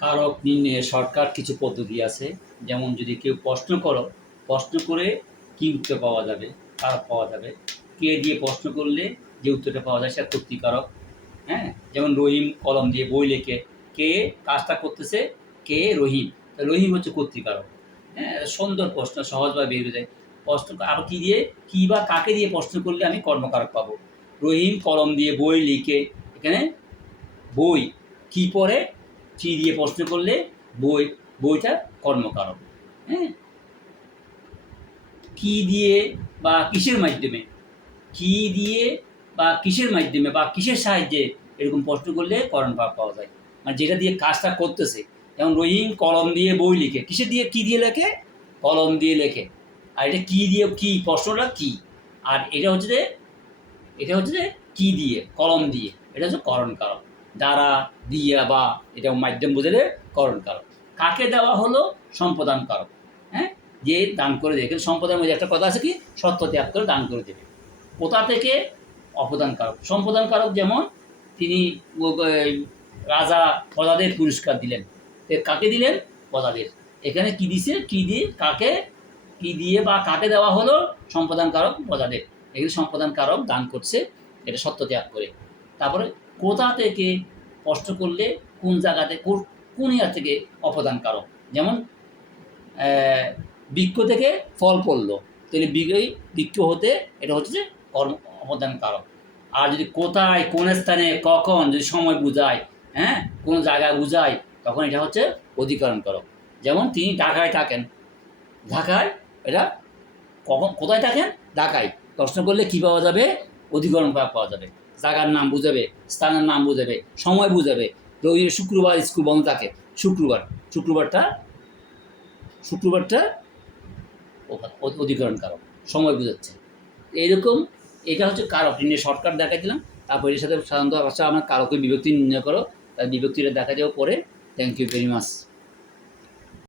কারক নির্ণয়ে shortcut কিছু পদ্ধতি আছে। যেমন যদি কেউ প্রশ্ন করে কি উত্তর পাওয়া যাবে, কারক পাওয়া যাবে। কে দিয়ে প্রশ্ন করলে যে উত্তরটা পাওয়া যায় সেটা কর্তৃকারক। হ্যাঁ, যেমন রহিম কলম দিয়ে বই লেখে, কে কাজটা করতেছে, কে রহিম, তা রহিম হচ্ছে কর্তৃকারক। হ্যাঁ, এটা সুন্দর প্রশ্ন, সহজভাবে বেরিয়ে যায়। প্রশ্ন আরও কী দিয়ে, কী বা কাকে দিয়ে প্রশ্ন করলে আমি কর্মকারক পাবো। রহিম কলম দিয়ে বই লিখে, এখানে বই কি পড়ে, কি দিয়ে প্রশ্ন করলে বইটা কর্মকারক। হ্যাঁ, কি দিয়ে বা কিসের মাধ্যমে, কি দিয়ে বা কিসের মাধ্যমে বা কিসের সাহায্যে এরকম প্রশ্ন করলে করণ ভাব পাওয়া যায়। মানে যেটা দিয়ে কাজটা করতেছে। যেমন রহিম কলম দিয়ে বই লিখে, কিসের দিয়ে, কি দিয়ে লেখে, কলম দিয়ে লেখে। আর এটা কি দিয়ে, কি প্রশ্নটা কি, আর এটা হচ্ছে যে কি দিয়ে, কলম দিয়ে, এটা হচ্ছে করণ কারক। দ্বারা, দিয়া বা এটা মাধ্যম বোঝালে করণ কারক। কাকে দেওয়া হলো সম্প্রদান কারক। হ্যাঁ, যে দান করে দেবে, কিন্তু সম্প্রদানের মধ্যে একটা কথা আছে কি, সত্য ত্যাগ করে দান করে দেবে। কোথা থেকে অপদান কারক, সম্প্রদান কারক। যেমন তিনি রাজা প্রজাদের পুরস্কার দিলেন, কাকে দিলেন, প্রজাদের। এখানে কি দিছে, কি দিয়ে কাকে, কি দিয়ে বা কাকে দেওয়া হলো সম্প্রদান কারক প্রজাদের। এগুলি সম্প্রদান কারক দান করছে, এটা সত্য ত্যাগ করে। তারপরে কোথা থেকে প্রশ্ন করলে, কোন জায়গাতে, কোন ইয়ার থেকে অপদান কারক। যেমন বৃক্ষ থেকে ফল পড়লো, তাহলে বৃক্ষ হতে এটা হচ্ছে যে কর্ম অপদান কারক। আর যদি কোথায়, কোন স্থানে, কখন, যদি সময় বুঝায়, হ্যাঁ, কোনো জায়গায় বুঝায়, তখন এটা হচ্ছে অধিকরণ কারক। যেমন তিনি ঢাকায় থাকেন, ঢাকায়, এটা কখন, কোথায় থাকেন, ঢাকায়। প্রশ্ন করলে কী পাওয়া যাবে, অধিকরণ পাওয়া যাবে। জায়গার নাম বুঝাবে, স্থানের নাম বুঝাবে, সময় বুঝাবে। শুক্রবার স্কুল বন্ধ থাকে, শুক্রবারটা অধিকরণ কারক, সময় বোঝাচ্ছে। এইরকম এটা হচ্ছে কারক নিয়ে শর্টকাট দেখা দিলাম। তারপর এর সাথে সাধারণত আমার কারকের বিভক্তি নির্ণয় করো, তার বিভক্তিটা দেখা যাবে পরে। Thank you very much.